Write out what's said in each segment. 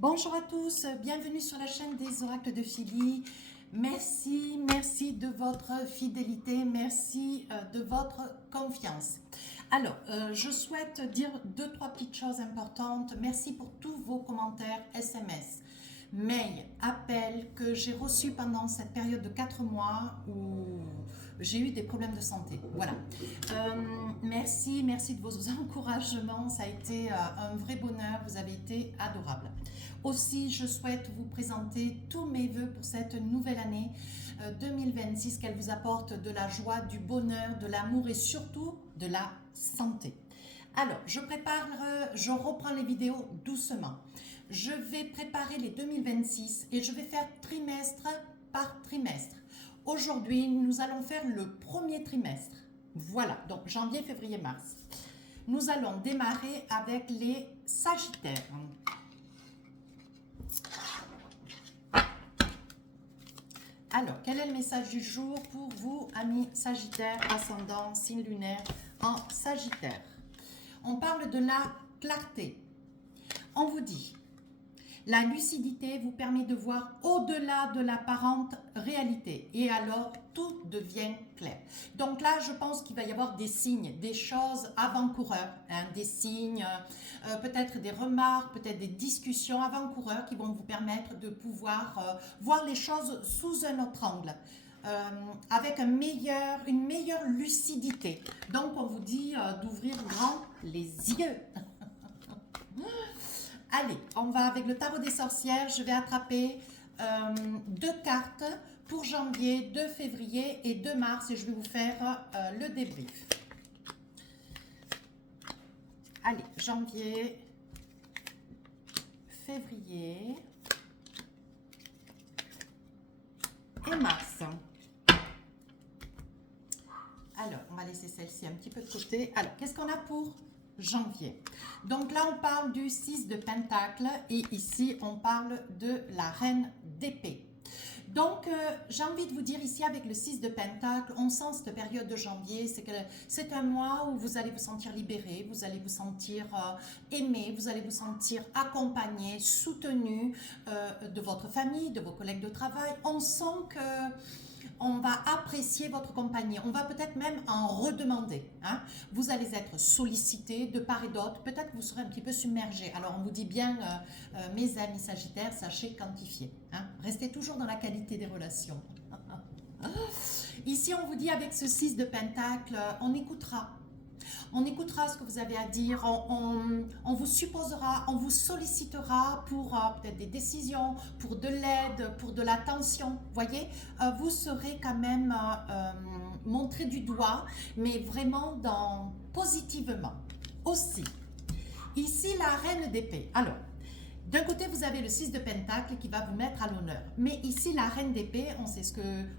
Bonjour à tous, bienvenue sur la chaîne des oracles de Philly. Merci de votre fidélité, merci de votre confiance. Alors, je souhaite dire deux, trois petites choses importantes. Merci pour tous vos commentaires SMS, mails, appels que j'ai reçus pendant cette période de 4 mois où j'ai eu des problèmes de santé. Voilà. Merci de vos encouragements. Ça a été un vrai bonheur. Vous avez été adorables. Aussi, je souhaite vous présenter tous mes voeux pour cette nouvelle année 2026, qu'elle vous apporte de la joie, du bonheur, de l'amour et surtout de la santé. Alors, je reprends les vidéos doucement. Je vais préparer les 2026 et je vais faire trimestre par trimestre. Aujourd'hui, nous allons faire le premier trimestre. Voilà, donc janvier, février, mars. Nous allons démarrer avec les Sagittaires. Alors, quel est le message du jour pour vous, amis Sagittaires, ascendant, signe lunaire en Sagittaire? On parle de la clarté. On vous dit, la lucidité vous permet de voir au-delà de l'apparente réalité et alors tout devient clair. Donc là, je pense qu'il va y avoir des signes, des choses avant-coureurs, hein, des signes, peut-être des remarques, peut-être des discussions avant-coureurs qui vont vous permettre de pouvoir voir les choses sous un autre angle. Avec une meilleure lucidité. Donc on vous dit d'ouvrir grand les yeux. Allez, on va avec le tarot des sorcières. Je vais attraper deux cartes pour janvier, 2 février et 2 mars et je vais vous faire le débrief. Allez, janvier, février et mars. Alors, on va laisser celle-ci un petit peu de côté. Alors, qu'est-ce qu'on a pour janvier? Donc là, on parle du 6 de Pentacle et ici, on parle de la Reine d'épée. Donc, j'ai envie de vous dire ici, avec le 6 de Pentacle, on sent cette période de janvier, c'est un mois où vous allez vous sentir libéré, vous allez vous sentir aimé, vous allez vous sentir accompagné, soutenu de votre famille, de vos collègues de travail. On sent que on va apprécier votre compagnie, on va peut-être même en redemander. Hein. Vous allez être sollicité de part et d'autre, peut-être que vous serez un petit peu submergé. Alors on vous dit bien, mes amis Sagittaires, sachez quantifier. Hein. Restez toujours dans la qualité des relations. Ici on vous dit avec ce 6 de Pentacle, on écoutera. On écoutera ce que vous avez à dire, on vous supposera, on vous sollicitera pour peut-être des décisions, pour de l'aide, pour de l'attention. Voyez, vous serez quand même montré du doigt, mais vraiment positivement. Aussi, ici la Reine d'épée. Alors, d'un côté, vous avez le 6 de Pentacle qui va vous mettre à l'honneur. Mais ici, la Reine d'épée, on sait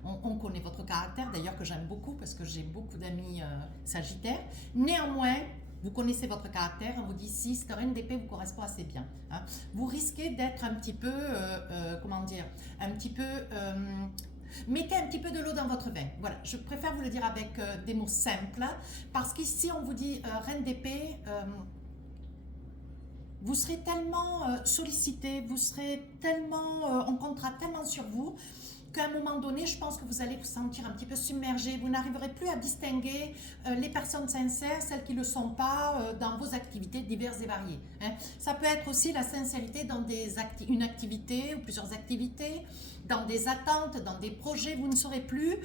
on connaît votre caractère, d'ailleurs que j'aime beaucoup parce que j'ai beaucoup d'amis sagittaires. Néanmoins, vous connaissez votre caractère, on vous dit si cette Reine d'épée vous correspond assez bien. Hein. Vous risquez d'être un petit peu, comment dire, un petit peu... mettez un petit peu de l'eau dans votre vin. Voilà, je préfère vous le dire avec des mots simples parce qu'ici, on vous dit Reine d'épée... vous serez tellement sollicité, vous serez tellement, on comptera tellement sur vous qu'à un moment donné, je pense que vous allez vous sentir un petit peu submergé. Vous n'arriverez plus à distinguer les personnes sincères, celles qui ne le sont pas dans vos activités diverses et variées. Hein. Ça peut être aussi la sincérité dans une activité ou plusieurs activités, dans des attentes, dans des projets. Vous ne saurez plus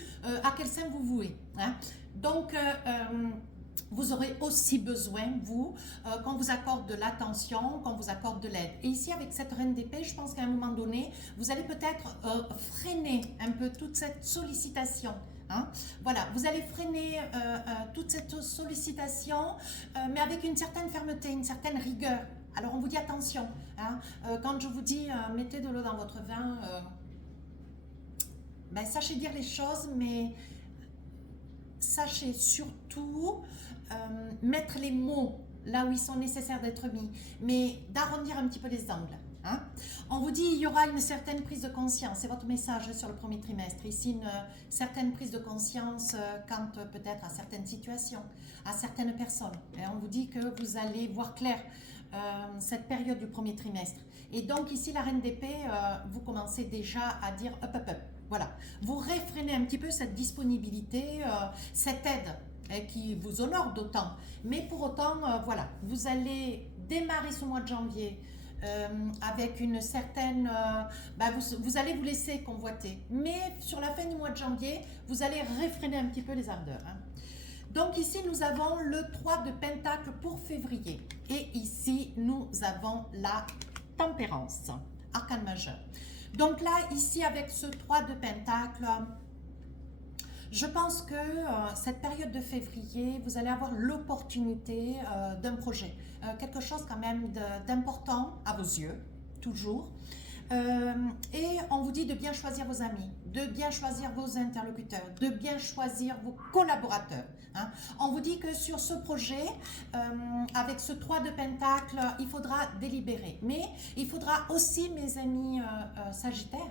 à quel sein vous vouez. Hein. Donc, vous aurez aussi besoin, vous, qu'on vous accorde de l'attention, qu'on vous accorde de l'aide. Et ici, avec cette Reine d'épée, je pense qu'à un moment donné, vous allez peut-être freiner un peu toute cette sollicitation. Hein. Voilà, vous allez freiner toute cette sollicitation, mais avec une certaine fermeté, une certaine rigueur. Alors, on vous dit attention. Hein. Quand je vous dis mettez de l'eau dans votre vin, ben, sachez dire les choses, mais... sachez surtout mettre les mots là où ils sont nécessaires d'être mis, mais d'arrondir un petit peu les angles. Hein. On vous dit il y aura une certaine prise de conscience, c'est votre message sur le premier trimestre. Ici, une certaine prise de conscience quant peut-être à certaines situations, à certaines personnes. Et on vous dit que vous allez voir clair cette période du premier trimestre. Et donc ici, la reine d'épée, vous commencez déjà à dire hop, hop, hop. Voilà, vous réfrénez un petit peu cette disponibilité, cette aide qui vous honore d'autant. Mais pour autant, voilà, vous allez démarrer ce mois de janvier avec une certaine... vous allez vous laisser convoiter. Mais sur la fin du mois de janvier, vous allez réfréner un petit peu les ardeurs. Hein. Donc ici, nous avons le 3 de Pentacle pour février. Et ici, nous avons la Tempérance, arcane majeur. Donc là, ici, avec ce 3 de Pentacle, je pense que cette période de février, vous allez avoir l'opportunité d'un projet. Quelque chose quand même d'important à vos yeux, toujours. Et on vous dit de bien choisir vos amis, de bien choisir vos interlocuteurs, de bien choisir vos collaborateurs. Hein. On vous dit que sur ce projet, avec ce 3 de Pentacle, il faudra délibérer. Mais il faudra aussi, mes amis Sagittaires,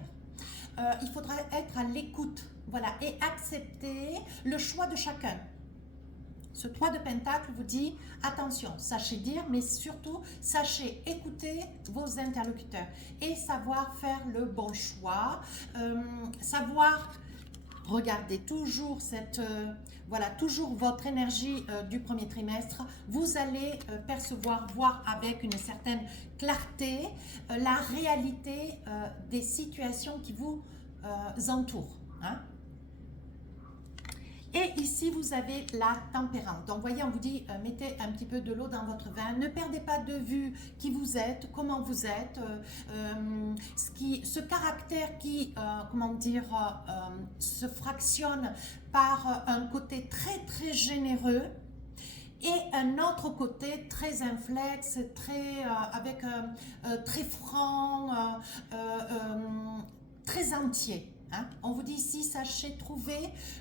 il faudra être à l'écoute, voilà, et accepter le choix de chacun. Ce 3 de Pentacle vous dit, attention, sachez dire, mais surtout, sachez écouter vos interlocuteurs et savoir faire le bon choix, savoir regarder toujours cette, voilà, toujours votre énergie du premier trimestre. Vous allez percevoir, voir avec une certaine clarté la réalité des situations qui vous entourent. Hein. Et ici, vous avez la tempérance. Donc, voyez, on vous dit, mettez un petit peu de l'eau dans votre vin. Ne perdez pas de vue qui vous êtes, comment vous êtes, ce caractère qui, comment dire, se fractionne par un côté très, très généreux et un autre côté très inflexe, très, très franc, très entier. Hein? On vous dit ici, sachez trouver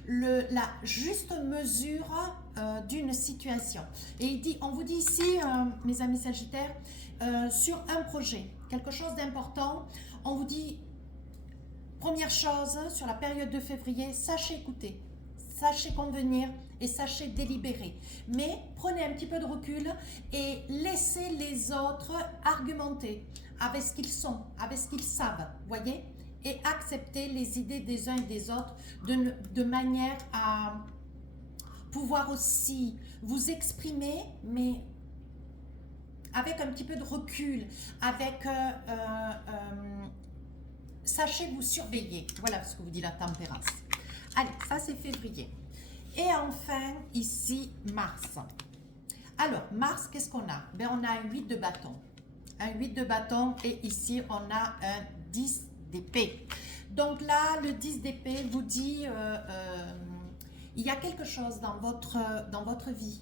la juste mesure d'une situation. Et on vous dit ici, mes amis Sagittaires, sur un projet, quelque chose d'important, on vous dit, première chose, sur la période de février, sachez écouter, sachez convenir et sachez délibérer. Mais prenez un petit peu de recul et laissez les autres argumenter avec ce qu'ils sont, avec ce qu'ils savent, voyez ? Et accepter les idées des uns et des autres de manière à pouvoir aussi vous exprimer, mais avec un petit peu de recul, avec sachez vous surveiller. Voilà ce que vous dit la tempérance. Allez, ça c'est février. Et enfin, ici, Mars. Alors, Mars, qu'est-ce qu'on a? Ben, on a un 8 de bâton. Un 8 de bâton et ici, on a un 10 d'épée. Donc là, le 10 d'épée vous dit il y a quelque chose dans votre vie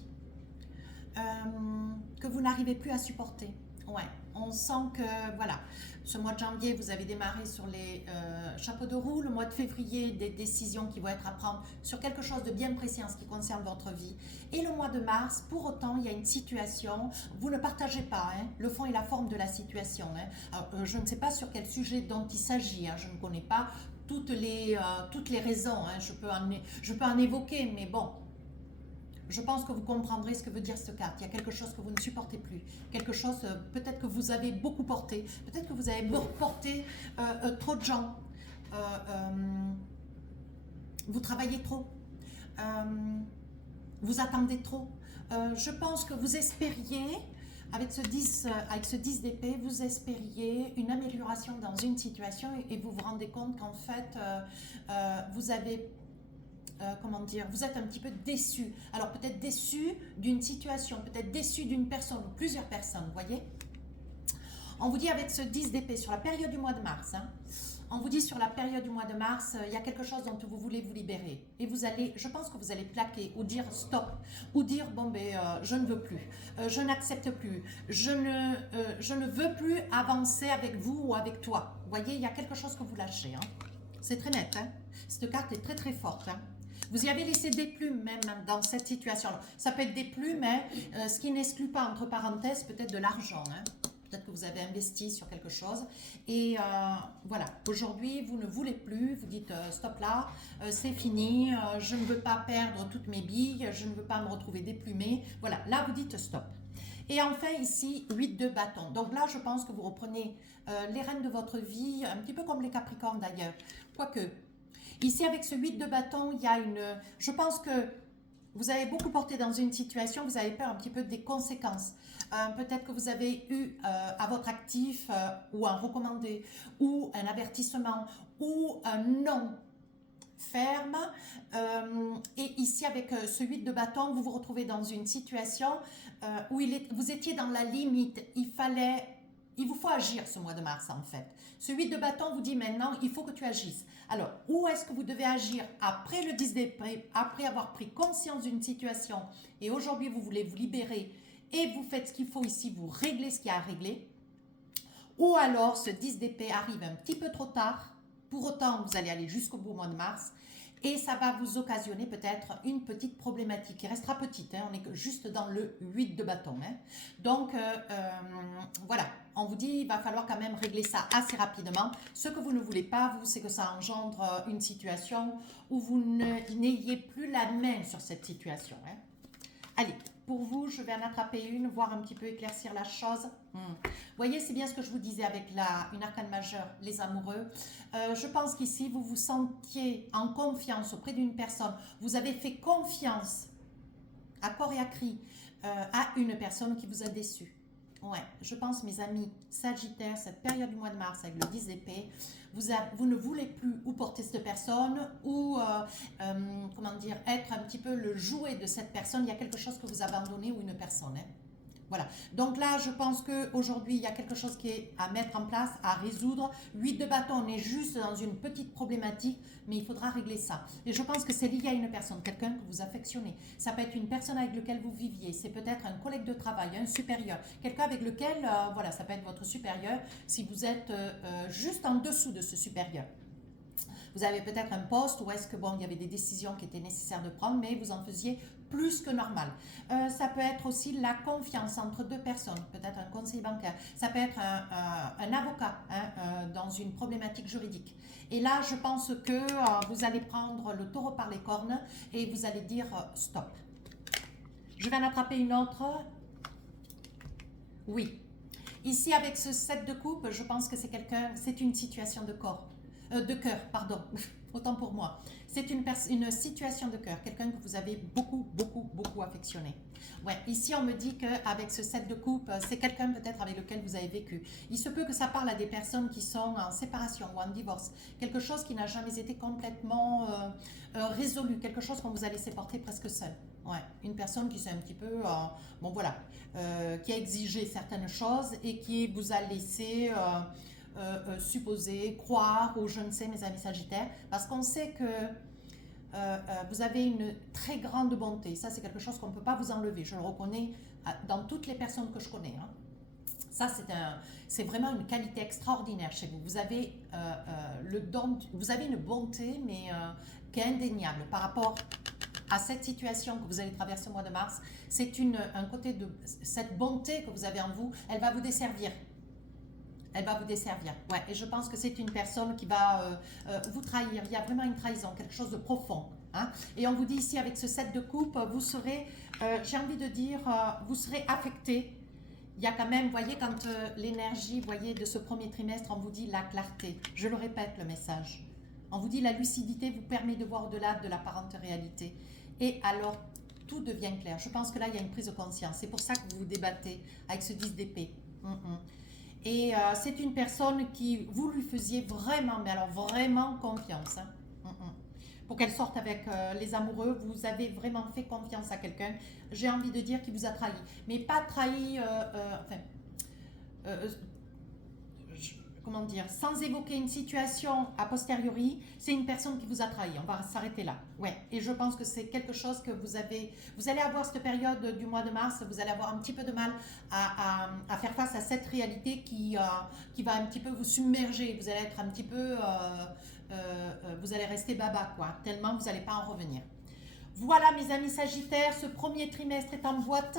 que vous n'arrivez plus à supporter. Ouais, on sent que, voilà, ce mois de janvier, vous avez démarré sur les chapeaux de roue. Le mois de février, des décisions qui vont être à prendre sur quelque chose de bien précis en ce qui concerne votre vie. Et le mois de mars, pour autant, il y a une situation, vous ne partagez pas hein, le fond et la forme de la situation. Hein. Alors, je ne sais pas sur quel sujet dont il s'agit, hein, je ne connais pas toutes les raisons, hein, je peux en évoquer, mais bon, je pense que vous comprendrez ce que veut dire cette carte. Il y a quelque chose que vous ne supportez plus. Quelque chose, peut-être que vous avez beaucoup porté. Peut-être que vous avez porté trop de gens. Vous travaillez trop. Vous attendez trop. Je pense que vous espériez, avec ce 10 d'épée, vous espériez une amélioration dans une situation et vous vous rendez compte qu'en fait, vous avez... comment dire, vous êtes un petit peu déçu. Alors peut-être déçu d'une situation, peut-être déçu d'une personne ou plusieurs personnes, vous voyez. On vous dit avec ce 10 d'épée sur la période du mois de mars, hein, on vous dit sur la période du mois de mars, il y a quelque chose dont vous voulez vous libérer. Et vous allez, je pense que vous allez plaquer ou dire stop, ou dire bon ben je ne veux plus, je n'accepte plus, je ne veux plus avancer avec vous ou avec toi. Vous voyez, il y a quelque chose que vous lâchez. Hein. C'est très net, hein. Cette carte est très très forte. Hein. Vous y avez laissé des plumes même dans cette situation. Ça peut être des plumes, hein, ce qui n'exclut pas, entre parenthèses, peut-être de l'argent. Hein. Peut-être que vous avez investi sur quelque chose. Et voilà, aujourd'hui, vous ne voulez plus. Vous dites stop là, c'est fini. Je ne veux pas perdre toutes mes billes. Je ne veux pas me retrouver déplumé. Voilà, là, vous dites stop. Et enfin ici, 8 de bâton. Donc là, je pense que vous reprenez les rênes de votre vie, un petit peu comme les Capricornes d'ailleurs. Quoique, ici avec ce 8 de bâton, il y a une... Je pense que vous avez beaucoup porté dans une situation, vous avez peur un petit peu des conséquences. Peut-être que vous avez eu à votre actif ou un recommandé, ou un avertissement, ou un non ferme. Et ici, avec ce 8 de bâton, vous vous retrouvez dans une situation où vous étiez dans la limite. Il vous faut agir ce mois de mars en fait. Ce 8 de bâton vous dit maintenant, il faut que tu agisses. Alors, où est-ce que vous devez agir après le 10 d'épée, après avoir pris conscience d'une situation et aujourd'hui vous voulez vous libérer et vous faites ce qu'il faut ici, vous réglez ce qu'il y a à régler. Ou alors ce 10 d'épée arrive un petit peu trop tard, pour autant vous allez aller jusqu'au bout au mois de mars et ça va vous occasionner peut-être une petite problématique qui restera petite, hein, on est juste dans le 8 de bâton. Hein. Donc voilà, on vous dit il va falloir quand même régler ça assez rapidement. Ce que vous ne voulez pas, vous, c'est que ça engendre une situation où vous n'ayez plus la main sur cette situation. Hein. Allez, pour vous, je vais en attraper une, voir un petit peu éclaircir la chose. Vous voyez, c'est bien ce que je vous disais avec une arcane majeure, les amoureux. Je pense qu'ici, vous vous sentiez en confiance auprès d'une personne. Vous avez fait confiance à corps et à cri à une personne qui vous a déçu. Ouais, je pense, mes amis Sagittaires, cette période du mois de mars avec le 10 d'épée, vous ne voulez plus ou porter cette personne ou comment dire, être un petit peu le jouet de cette personne. Il y a quelque chose que vous abandonnez ou une personne. Hein. Voilà. Donc là, je pense qu'aujourd'hui, il y a quelque chose qui est à mettre en place, à résoudre. 8 de bâton, on est juste dans une petite problématique, mais il faudra régler ça. Et je pense que c'est lié à une personne, quelqu'un que vous affectionnez. Ça peut être une personne avec laquelle vous viviez. C'est peut-être un collègue de travail, un supérieur. Quelqu'un avec lequel, voilà, ça peut être votre supérieur si vous êtes juste en dessous de ce supérieur. Vous avez peut-être un poste où est-ce que, bon, il y avait des décisions qui étaient nécessaires de prendre, mais vous en faisiez plus que normal. Ça peut être aussi la confiance entre deux personnes, peut-être un conseiller bancaire. Ça peut être un avocat hein, dans une problématique juridique. Et là, je pense que vous allez prendre le taureau par les cornes et vous allez dire stop. Je vais en attraper une autre. Oui. Ici, avec ce 7 de coupe, je pense que c'est une situation de corps. De cœur, pardon, autant pour moi. C'est une situation de cœur, quelqu'un que vous avez beaucoup, beaucoup, beaucoup affectionné. Ouais, ici on me dit qu'avec ce 7 de coupe, c'est quelqu'un peut-être avec lequel vous avez vécu. Il se peut que ça parle à des personnes qui sont en séparation ou en divorce. Quelque chose qui n'a jamais été complètement résolu, quelque chose qu'on vous a laissé porter presque seul. Ouais, une personne qui s'est un petit peu, bon voilà, qui a exigé certaines choses et qui vous a laissé... supposer, croire ou je ne sais, mes amis Sagittaires, parce qu'on sait que vous avez une très grande bonté. Ça, c'est quelque chose qu'on ne peut pas vous enlever. Je le reconnais dans toutes les personnes que je connais. Hein. Ça, c'est vraiment une qualité extraordinaire chez vous. Vous avez le don, vous avez une bonté, mais qui est indéniable par rapport à cette situation que vous allez traverser au mois de mars. C'est un côté de cette bonté que vous avez en vous, elle va vous desservir. Elle va vous desservir. Ouais, et je pense que c'est une personne qui va vous trahir. Il y a vraiment une trahison, quelque chose de profond. Hein? Et on vous dit ici, avec ce 7 de coupe, vous serez, j'ai envie de dire, vous serez affecté. Il y a quand même, vous voyez, quand l'énergie, vous voyez, de ce premier trimestre, on vous dit la clarté. Je le répète, le message. On vous dit la lucidité vous permet de voir au-delà de l'apparente réalité. Et alors, tout devient clair. Je pense que là, il y a une prise de conscience. C'est pour ça que vous vous débattez avec ce 10 d'épée. Et c'est une personne qui, vous lui faisiez vraiment, mais alors vraiment confiance. Hein. Pour qu'elle sorte avec les amoureux, vous avez vraiment fait confiance à quelqu'un. J'ai envie de dire qu'il vous a trahi. Mais pas trahi, comment dire, sans évoquer une situation a posteriori, c'est une personne qui vous a trahi. On va s'arrêter là. Ouais. Et je pense que c'est quelque chose que vous allez avoir cette période du mois de mars, vous allez avoir un petit peu de mal à faire face à cette réalité qui va un petit peu vous submerger. Vous allez être un petit peu, vous allez rester baba, quoi, tellement vous n'allez pas en revenir. Voilà, mes amis Sagittaires, ce premier trimestre est en boîte.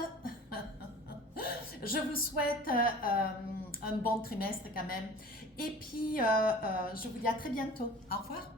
Je vous souhaite un bon trimestre quand même. Et puis, je vous dis à très bientôt. Au revoir.